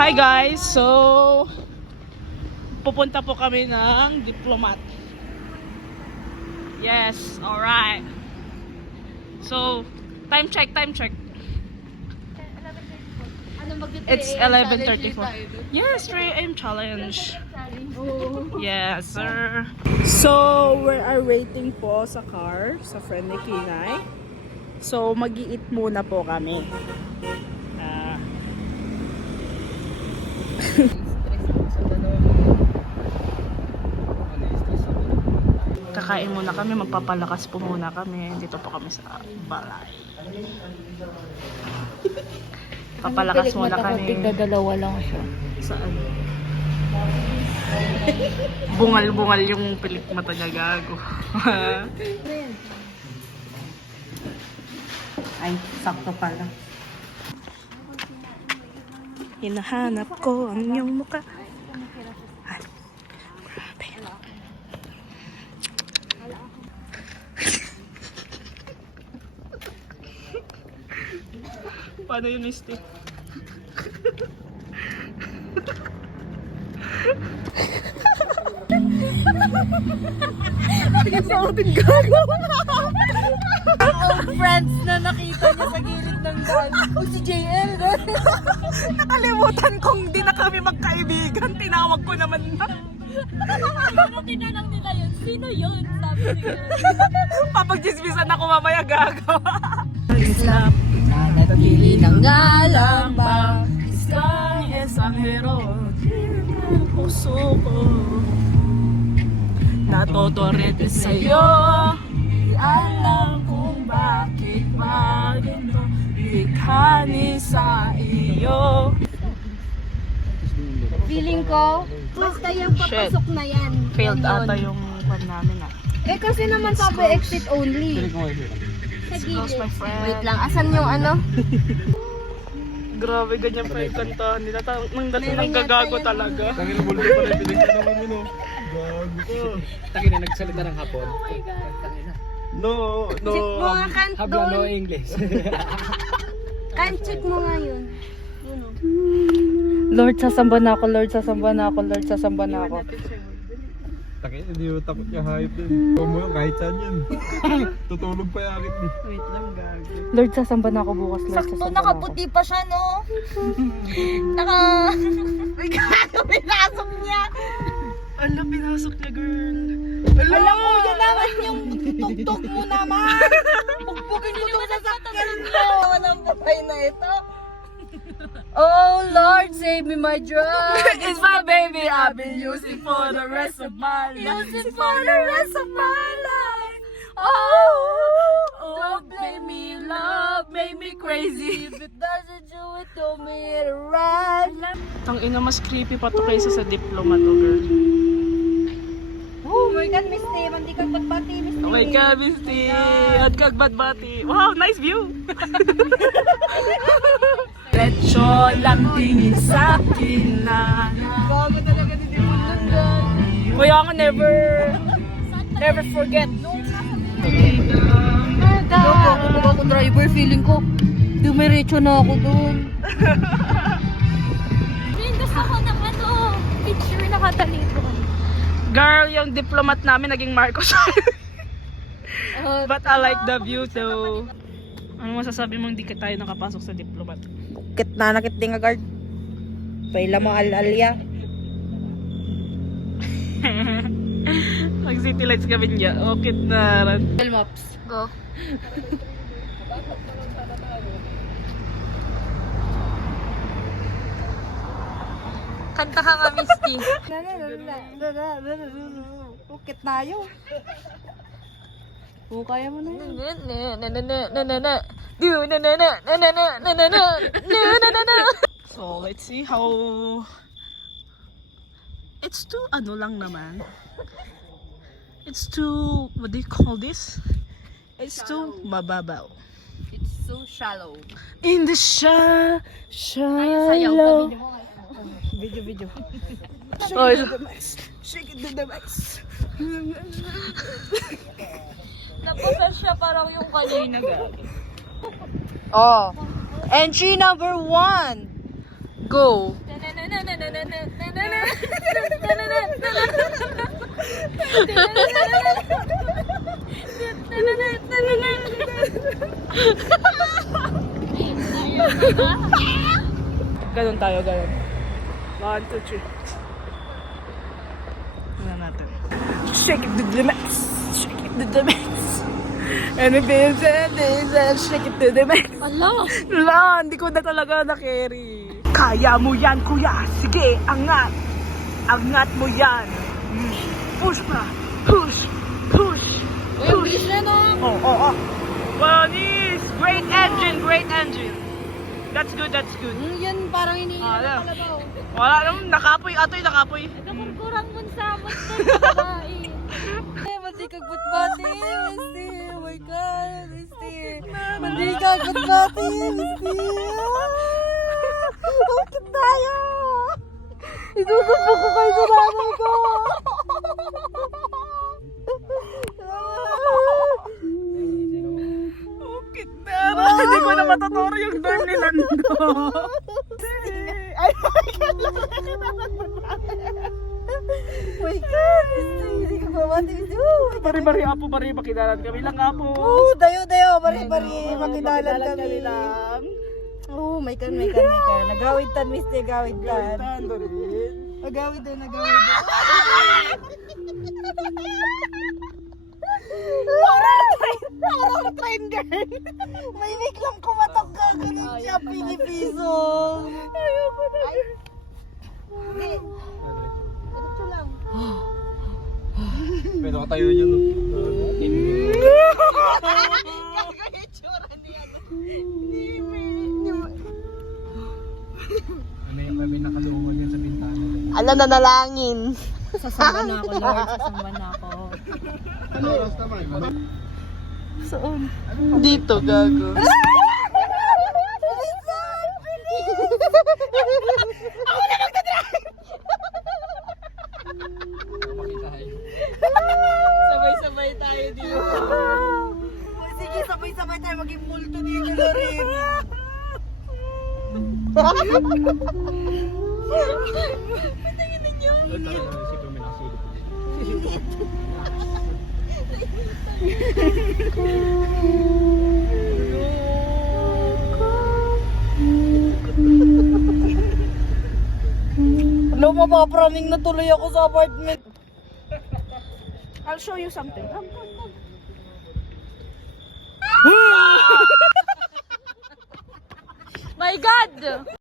Hi guys! So, pupunta po kami ng Diplomat. Yes, alright. So, time check. It's 11:34. Yes, 3 AM challenge. Yes, sir. So, we are waiting po sa car, sa friend ni Kinay. So, mag-i-eat muna po kami. Kakain muna kami, magpapalakas po muna kami. Dito po kami sa balay. Papalakas muna kami. Tigdadalawa lang siya. Saan? Bungal-bungal yung pilik mata niya, gago. Ay, sakto pala. Hinahanap ko ang iyong mukha. Ay, grabe. Paano yun, Misty? Nag-sautin gago. Old friends na nakita niya sa gilid ng daan. O si JL. Nakalimutan kong di na kami magkaibigan. Tinawag ko naman na. Pero tinanong nila yun, sino yun? Sabi nila. Papag-dismisan ako mamaya, gago. Slap. Nanatili ng ngalang ba? Sky is ang hero. Puso ko natotorete sa'yo. Di alam kung bakit ba ganito likhani sa iyo. Feeling ko, basta yung papasok na yan. Failed yan ata yun. yung kwan namin ah. Eh kasi naman sabi exit only. Sa Close my gilid. friend. Wait lang, asan yung ano? Grabe, ganyan pa yung kantahan nila. Nang dating Meron gagago yata yan. talaga. Tangin na bulto pala yung pinagka naman yun, oh. Gago ko. Tangina nagsalita ng hapon. No, no. Check mo nga kant Habla no doon. English. Kant check mo nga yun. Yun, oh. Lord, sasamba na ako. Lord, sasamba na ako. Lord, sasamba na ako. Tangin, hindi mo takot niya hype din. Huwag mo yun, kahit saan yun. Tutulog pa yung akit niya. Wait lang, gago. Lord, sasamba na ako bukas. Lord, Sakto, sasamba na ako. nakaputi pa siya, no? May gago, pinasok niya. Ala, pinasok niya, girl. Alam mo, yan naman yung tugtog mo naman. Pugbugin mo ito sa sakyan mo. Anong buhay na ito? Oh, Lord, save me my drugs. It's my baby I've been using for the rest of my life. Using for the rest of my life. Don't blame me, love, make me crazy. If it doesn't do it, don't make it right. Tang ina, mas creepy pa to kaysa sa Diplomat, oh, girl. Oh my God, Miss Tim, hindi ka pagbati, Miss Tim. Oh my God, Misty! At kagbati. Wow, nice view! Retso lang tingin sa akin na Bago talaga ni Dimon doon. kuya ako never forget. Loko, kung ako driver, feeling ko, dumiretso na ako doon. Gusto ko ng ano, picture na katalito. Girl, yung Diplomat namin naging Marcos. But I like the view too. Ano masasabi mo hindi ka tayo nakapasok sa Diplomat? Kit na nakit din agad. Paila mo al-alya. Pag city lights kami niya, okay na rin. Google Maps. Go. Kanta ka nga, Misty. Ukit na yun. Oo, kaya mo na yun. So, let's see how... It's too, ano lang naman. It's too, what do you call this? It's too mababaw. It's so shallow. In the shallow. Video. Oh, shake it to the max. Napossess siya parang yung kanina. Oh. Entry number 1. Go. Ganun tayo, ganun. 1, 2, 3. Tingnan natin. Shake it to the max. Shake it to the max. And it is, shake it to the max. Ala! Wala, hindi ko na talaga na-carry. Kaya mo yan, kuya. Sige, angat. Angat mo yan. Push pa. Push. Push. Uy, bilis na no? Oh. Wanis! Great engine, great engine. That's good, that's good. Yan, parang iniinom Ala. pala daw. Wala naman, nakapoy, atoy, nakapoy. Nagkakurang mun sa amot na babae. Mandi ka gut-bati, Misty. Oh my God, Misty. Mandi ka gut-bati, Misty. Bakit tayo? Isusubo ko kayo sa nanay ko. Okay na. Hindi ko na matuturo yung dorm ni Lando. Ay, My God, Misty. Hindi ka babati, Misty. bari-bari apo, bari, makidalan kami lang apo. Dayo, bari-bari. Makidalan kami lang. Oh, may kan. Nagawid tan, Misty. Nagawid tan. Tando rin. Nagawid doon. Parang train girl. May biglang kumatok ka. Ganun siya, pinipiso. Ayoko na. Hindi. Diretso lang. Pwede ka tayo yun. May nakaluman yan sa bintana. Alam na nalangin. Sasamba na ako, Lord. Sasamba na ako. Ano oras naman? Dito, gago. Sabay-sabay tayo dito. Sige, sabay-sabay tayo maging multo dito na rin. Siguro may nakasulip. Alam mo, mapraning na tuloy ako sa apartment. I'll show you something. My God!